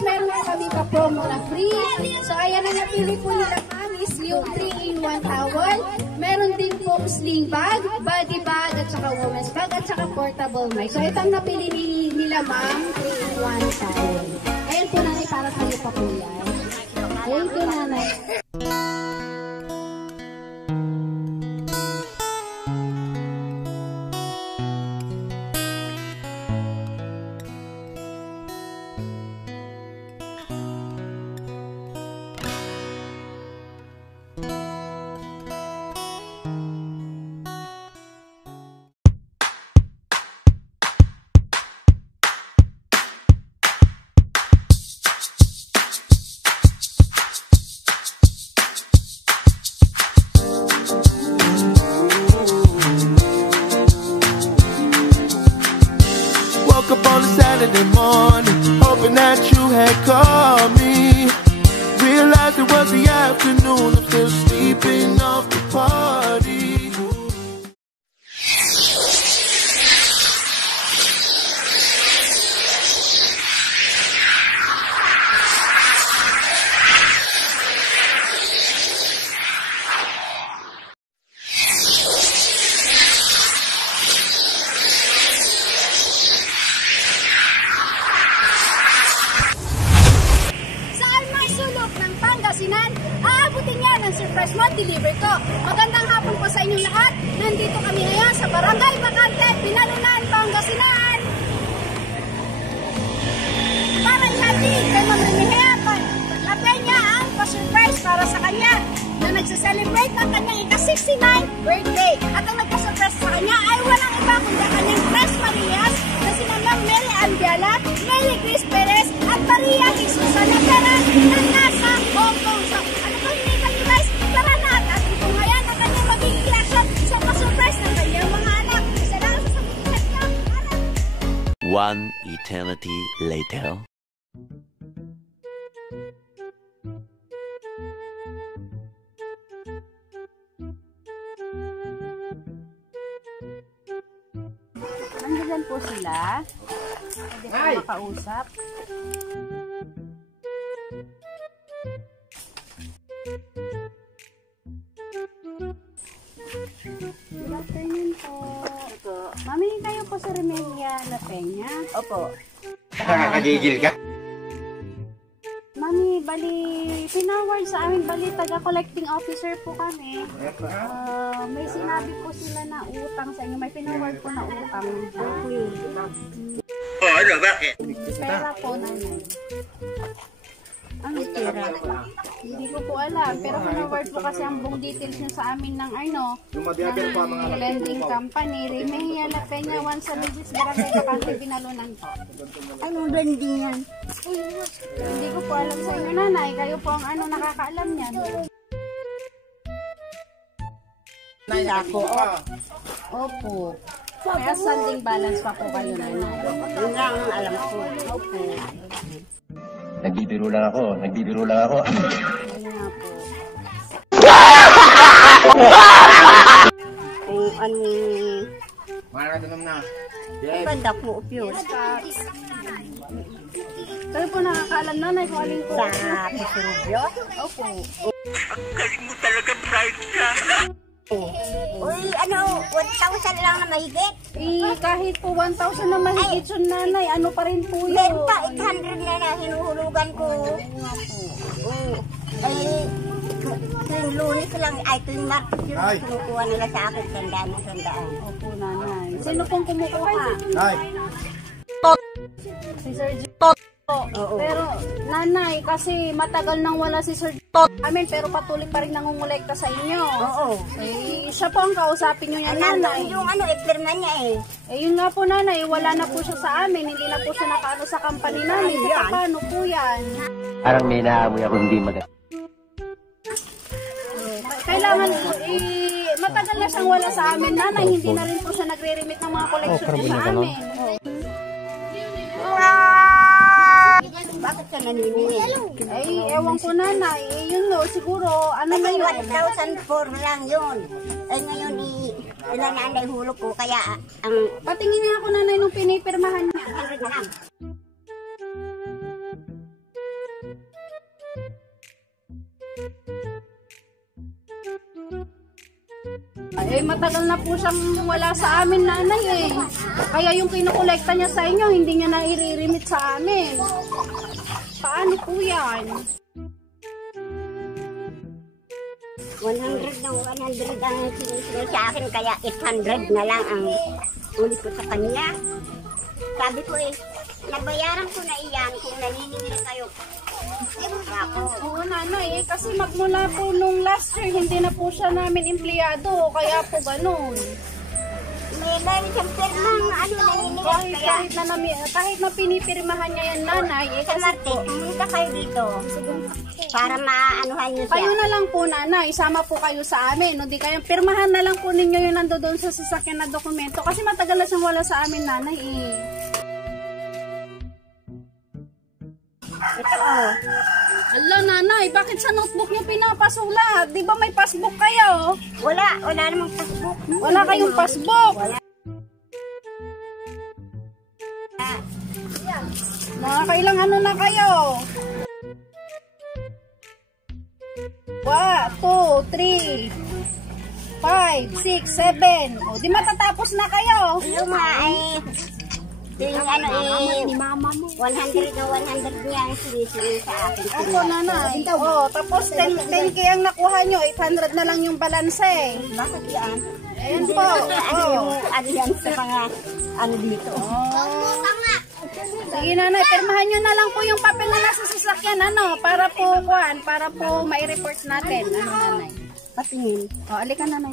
meron po kami pa-promo na free. So, ayan ang napili po nila, ma'am, is yung 3-in-1 towel. Meron din po sling bag, body bag, at saka women's bag, at saka portable mic. So, ito ang napili nila, ma'am, 3-in-1 towel. Ayan po, nanay, para kayo pa po yan. Thank you, nanay. Up on a Saturday morning, hoping that you had called me. Realized it was the afternoon, I'm still sleeping off the party. Aabutin niya ng surprise mo, deliver ko. Magandang hapon po sa inyong lahat. Nandito kami ngayon sa Barangay Bacante, Pinalunan, Pangasinan. Para i-hatid kay Ma'am Remigea Peña ang pa-surprise para sa kanya na nagsa-celebrate ng kanyang ika-69 birthday. At ang nagpa-surprise sa kanya ay walang iba kundi kanyang Tres Marias na si Ma'am Mary Andiala, Mary Chris Perez at Maria Jesus na pera na nasa Hong Kong. So, ano ba hinihintay niyo guys? Tara na at atin po ngayon ang kanyang magiging reaction sa pa-surprise ng kanyang mga anak. Salamat sa pagkakas niya. One eternity later. Nandiyan po sila. Pwede po makausap. Good afternoon po. Opo. Mami, kayo po sa Remigea Peña? Opo. Nakakagigil ka? Mami, bali, pinaward sa amin, bali, taga-collecting officer po kami. May sinabi po sila na utang sa inyo. May pinaward po na utang. Oh, ano, bakit? Pera po, nanay. Ano pera? Hindi ko po alam. Pero pinaward po kasi ang buong details nyo sa amin ng ng lending company. Remigea Peña, 1 sa Digis, Barangay Bacante, Pinalunan po. Anong lending yan? Hindi ko po alam sa inyo, nanay. Kayo po ang nakakaalam niyan. Ako. Opo. Kaya sanding balance pa po kayo, nanay. Yun lang ang alam ko. Opo. Nagbibiro lang ako. Ayun nga po. Kung anong Mararamdaman na. banda ko yun. Kayo po nakakaalam, nanay, kung aling po. Sa Petrobio? Opo. Galing mo talaga, bright ka. Uy, ano, 1,000 lang na mahigit. Kahit po 1,000 na mahigit yun, nanay, ano pa rin po yun? Meron pa 800 na hinuhulugan ko. Oo. Ay, tuwing Lunes lang, ay tuwing Martes yun, kinukuha nila sa akin, sandaan. Opo, nanay. Sino pong kumukuha? Ay. Si Sir Tot. Pero, nanay, kasi matagal nang wala si Sir Tot amin, pero patuloy pa rin nangungulekta sa inyo. Oo. Siya po ang kausapin nyo yan, nanay. Yung ipirma niya Yun nga po, nanay, wala na po siya sa amin. Hindi na po siya nakaano sa company namin. Paano po yan? Parang may naamoy ako hindi maganda. Kailangan po, matagal na siyang wala sa amin, nanay. Hindi na rin po siya nagre-remit ng mga collection niya sa amin. Bakit ka naninili? Ay, ewan ko, nanay. Yun no, siguro, ano na yun? 1,004 lang yun. Ay ngayon, ilan na anday hulog ko, kaya ang Patingin nga ako, nanay, nung pinipirmahan niya. 100 na lang. Eh, matagal na po siyang wala sa amin, nanay eh. Kaya yung kinukolekta niya sa inyo, hindi niya na i-remit sa amin. Paano po yan? 100 ang sinisingil sa akin, kaya 800 na lang ang uli ko sa kanya. Sabi ko eh, nabayaran ko na iyan kung naniningil kayo. Oo, nanay eh, kasi magmula po nung last year, hindi na po siya namin empleyado, kaya po ganun. May siyang pirmang naniningil kaya. Kahit na pinipirmahan niya yan, nanay, eh, Sa kasi Marte, po, pumunta kayo dito para maanuhan niyo siya. kayo na lang po, nanay, sama po kayo sa amin. No? Di kaya, pirmahan na lang po ninyo yung nandoon sa sasakyan na dokumento, kasi matagal na siyang wala sa amin, nanay eh. Ito oh. Ala, nanay, bakit sa notebook niyo pinapasulat? Di ba may passbook kayo? Wala namang passbook. Wala kayong passbook. Wala. Nakakailang ano na kayo? 1, 2, 3, 5, 6, 7. O, di matatapos na kayo. Yung mga ay yung ano eh, 100 na 100 niya ang sinisingil sa akin. Ako, nanay. O, tapos 10K ang nakuha nyo. 800 na lang yung balance eh. Bakit yan? Ayan po. Ano O. yung ano yan sa mga ano dito? Sige, nanay, pirmahan nyo na lang po yung papel na nasa sasakyan, ano, para po mai-report natin. Ano, nanay? Patingin. O, alika, nanay.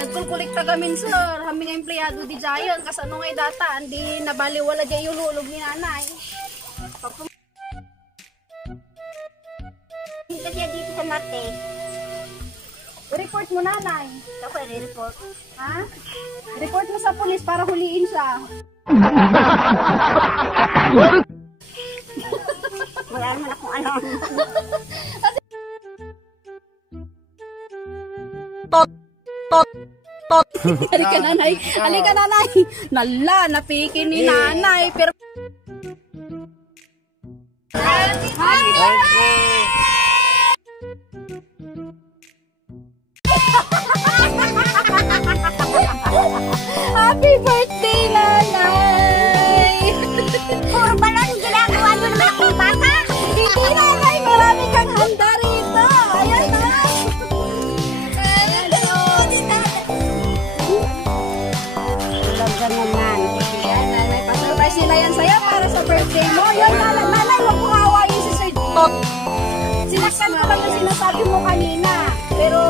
Nagkulkulikta kami, sir. Kami nga empleyado di Jayon. Kasano nga data, hindi nabaliwala di yung lulog ni nanay. Dito siya dito sa Marte. I-report mo, nanay. Ako i-report. Ha? Report mo sa pulis para huliin siya. Wala naman akong alam. Halika, nanay. Halika, nanay. Nala, napikin ni nanay. Pero... Happy birthday! Happy birthday, nanay! Puro balon ginagawa mo naman akong bata. Hindi, nanay. Marami kang handa rito. Ayan na. Talaga naman. Ayan, nanay. Pa-surprise nila yan sa'yo para sa birthday mo. Yan, nanay. Huwag mo hawain si Sir Tot. Sinaksan ko lang na sinasabi mo kanina. Pero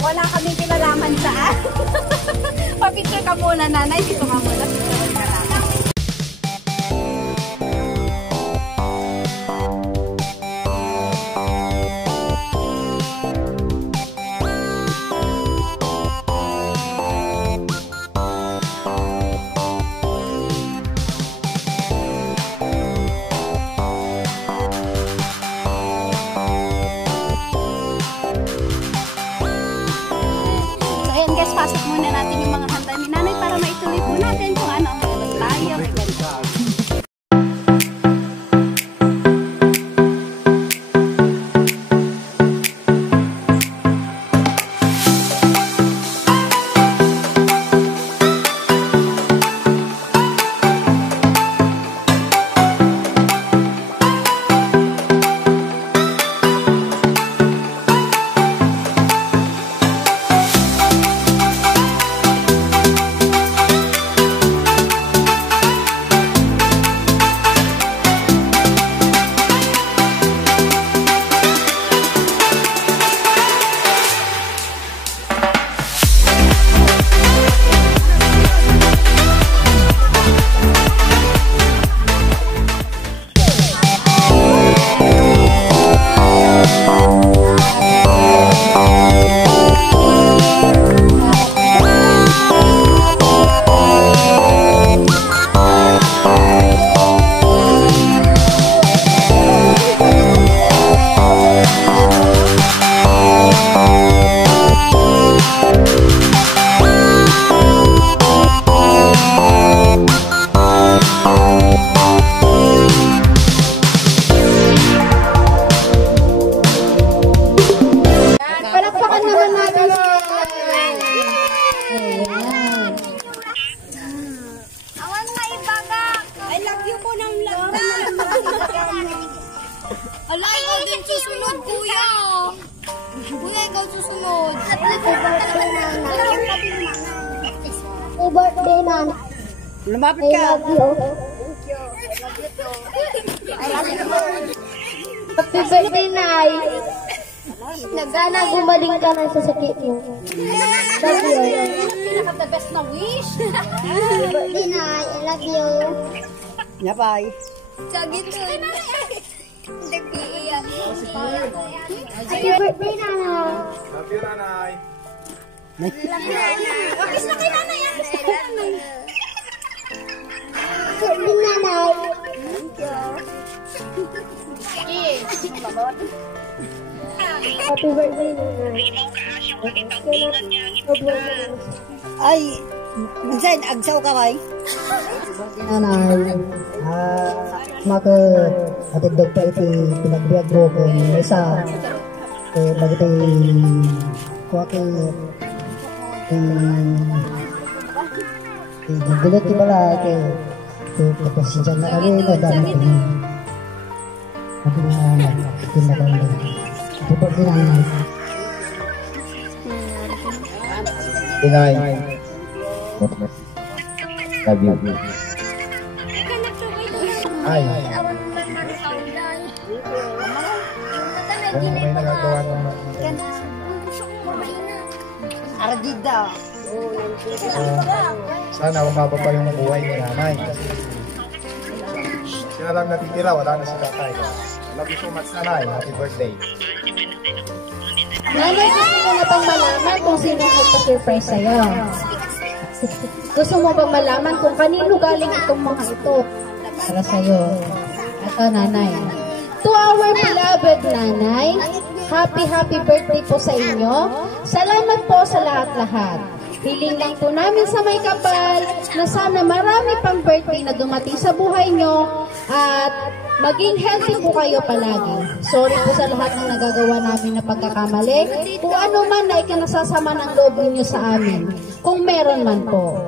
wala kaming kinalaman saan. Pa-picture ka muna, nanay. Dito ka muna. So, ayan guys, pasok muna natin yung mga handa ni nanay para maituloy po natin kung ano ang meron tayo. Happy birthday, Nana. Lumapit I ka. love you. Happy birthday, Nay. Sana gumaling ka na sa sakit mo. Love you. Pinaka the best na wish. Happy birthday, Nay. I love you. Napay. Sagit mo. Happy birthday, Nana. Love you, nanay. Kiss na kay Nanay. Kiss na kay Nanay. Birthday, Nanay. Happy birthday, Nanay. Ay, minsan, agsaw ka kay? Nanay, maka atid daw pa iti pinagbiag mo kung isa bagiti kuha gulot di pala kapasisyan na kami ito dami ko ako na pinaganda report din ang Inay. Love you. Ay. Kung may nagagawa naman. Argida. Sana umaba pa yung buhay ni nanay. Siya lang natitira, wala na si tatay. Love you so much, nanay. Happy birthday. Nanay, gusto mo na bang malaman kung sino nagpa-surprise sa'yo? Gusto mo bang malaman kung kanino galing itong mga ito? Para sa'yo. Ito, Nanay. To our beloved Nanay, happy birthday po sa inyo. Salamat po sa lahat-lahat. Hiling lang po namin sa may kapal na sana marami pang birthday na dumating sa buhay nyo at maging healthy po kayo palagi. Sorry po sa lahat ng nagagawa namin na pagkakamali. Kung ano man na ikinasasama ng loob ninyo sa amin. Kung meron man po.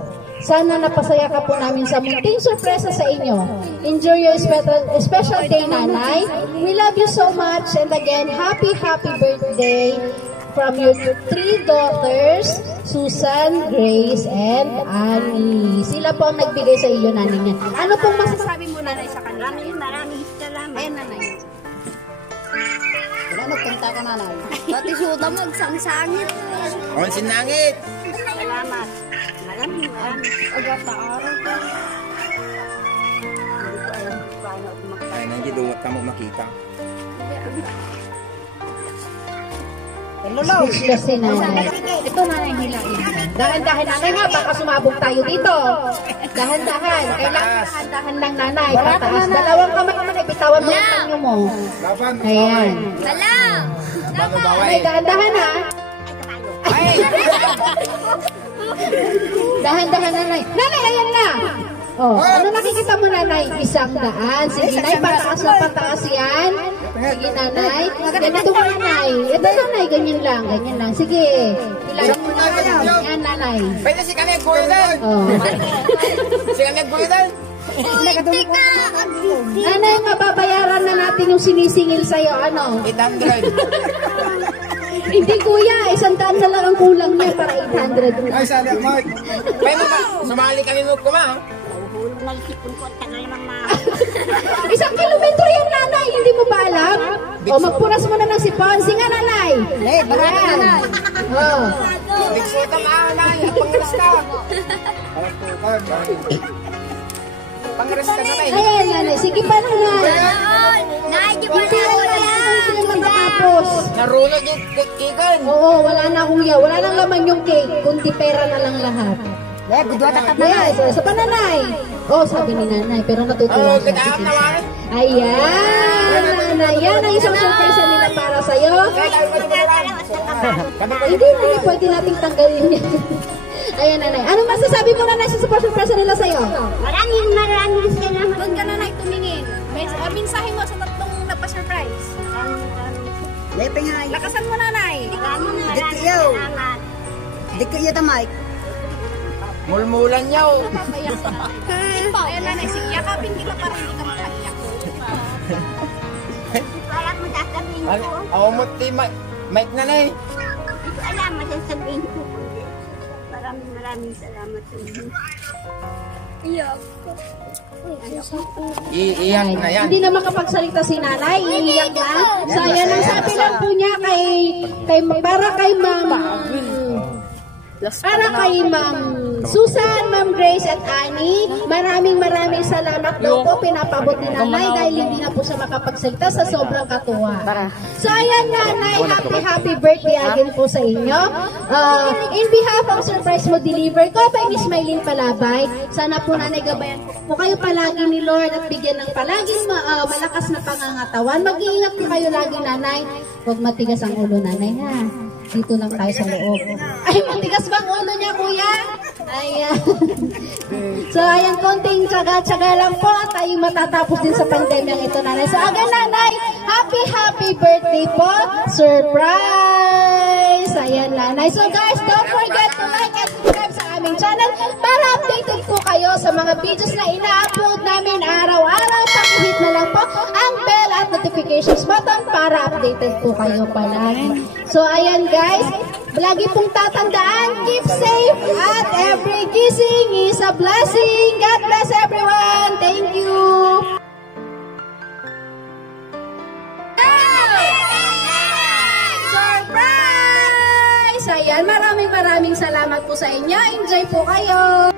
Sana napasaya ka po namin sa munting sorpresa sa inyo. Enjoy your special day, Nanay. We love you so much. And again, happy birthday from your 3 daughters, Susan, Grace, and Annie. Sila po ang nagbigay sa iyo, Nanay niya. Ano pong masasabi mo, Nanay, sa kanila? Maraming salamat. Ayan, Nanay. Wala, nagpunta ka, Nanay. Pati suda mo, sangsangit. On sinangit. Salamat. Maraming. Agad na araw ka. Hindi ko alam kung paano ako makita. Ay, nandiyo duwat ka mo makita. Hello. Speechless si Nanay. Ito, Nanay, hilain. Dahan-dahan, Nanay, nga. Baka sumabog tayo dito. Dahan-dahan. Kailangan dahan-dahan lang, Nanay. Pataas. Dalawang kamay naman, bitawan mo yung tanyo mo. Laban. Ayan. Laban. Nanay, dahan-dahan, ha? Dahan-dahan, Nanay. Nanay, ayan na. Oh, ano nakikita mo, Nanay? 100. Sige, Nay, pataas yan. Sige, Nanay. Ganito mo, Nanay. Ito, Nanay, ganyan lang. Sige. Ilan mo na lang. Yan, Nanay. Pwede si kami nagbulitan. Oh. Si kami nagbulitan. Nanay, mababayaran na natin yung sinisingil sa'yo. Ano? 800. Hindi, kuya. 100 na lang ang kulang niya para 800 na. Ay, sali ang mic. Pwede ba? Sumali kami mo kuma. Hulog na isipon ko at tagal naman ma. 1 kilometro yan, Nanay. Hindi mo ba alam? O, magpunas mo na ng sipon. Singa, Nanay. Barata, Nanay. Oh. Bigsuta maanay. Pangaras ka. Pangaras ka na Ayan, Nanay. Sige pa, Nanay. Nay, di ba Hindi naman matapos. Narunod yung kikan. Oo, wala na, kuya. Wala nang laman yung cake. Kundi pera na lang lahat. Yes, sa pananay. Oh, sabi ni Nanay, pero natutuwa siya. Kita naman. Ayan, Nanay. Yan ang isang surprise nila para sa'yo. Hindi, Nanay, pwede nating tanggalin yan. Ayan, Nanay. Anong masasabi mo, Nanay, sa surprise nila sa'yo? Maraming salamat. Doon ka, Nanay, tumingin. Mensahe mo sa tatlong nagpa-surprise. Lepeng ay. Lakasan mo, Nanay. Maraming salamat. Dito iyo tamay. Mulmulan niya oh. Ayan, Nanay, sige, yakapin kita para hindi ka makaiyak. Wala mo sasabihin ko. Ako mo ti Mike na na eh. Hindi ko wala masasabihin ko. Maraming salamat sa inyo. Iyak ko. Iyan na yan. Hindi na makapagsalita si nanay, iiyak na. So ayan ang sabi lang po niya para kay Ma'am Susan, Ma'am Grace at Annie, maraming salamat daw po pinapabot ni nanay dahil hindi na po siya makapagsalita sa sobrang katuwa. So ayan nanay, happy birthday again po sa inyo. In behalf of Surprise Mo Deliver ko by Miss Maylene Palabay, sana po nanay gabayan po kayo palagi ni Lord at bigyan ng palaging malakas na pangangatawan. Mag-iingat po kayo lagi nanay. Huwag matigas ang ulo nanay ha. Dito lang tayo sa loob. Ay, matigas bang ulo niya, kuya? Ayan. So, ayan, konting tsaga-tsaga lang po at tayo matatapos din sa pandemyang ito, nanay. So, again, nanay, happy birthday po. Surprise! Ayan, nanay. So, guys, don't forget to like and subscribe sa aming channel para updated po kayo sa mga videos na ina-upload namin araw-araw. Pakihit na lang po ang bell at notifications button para updated po kayo palagi. So, ayan guys, lagi pong tatandaan, keep safe at every gising is a blessing. God bless everyone. Thank you. Surprise! Ayan, maraming salamat po sa inyo. Enjoy po kayo.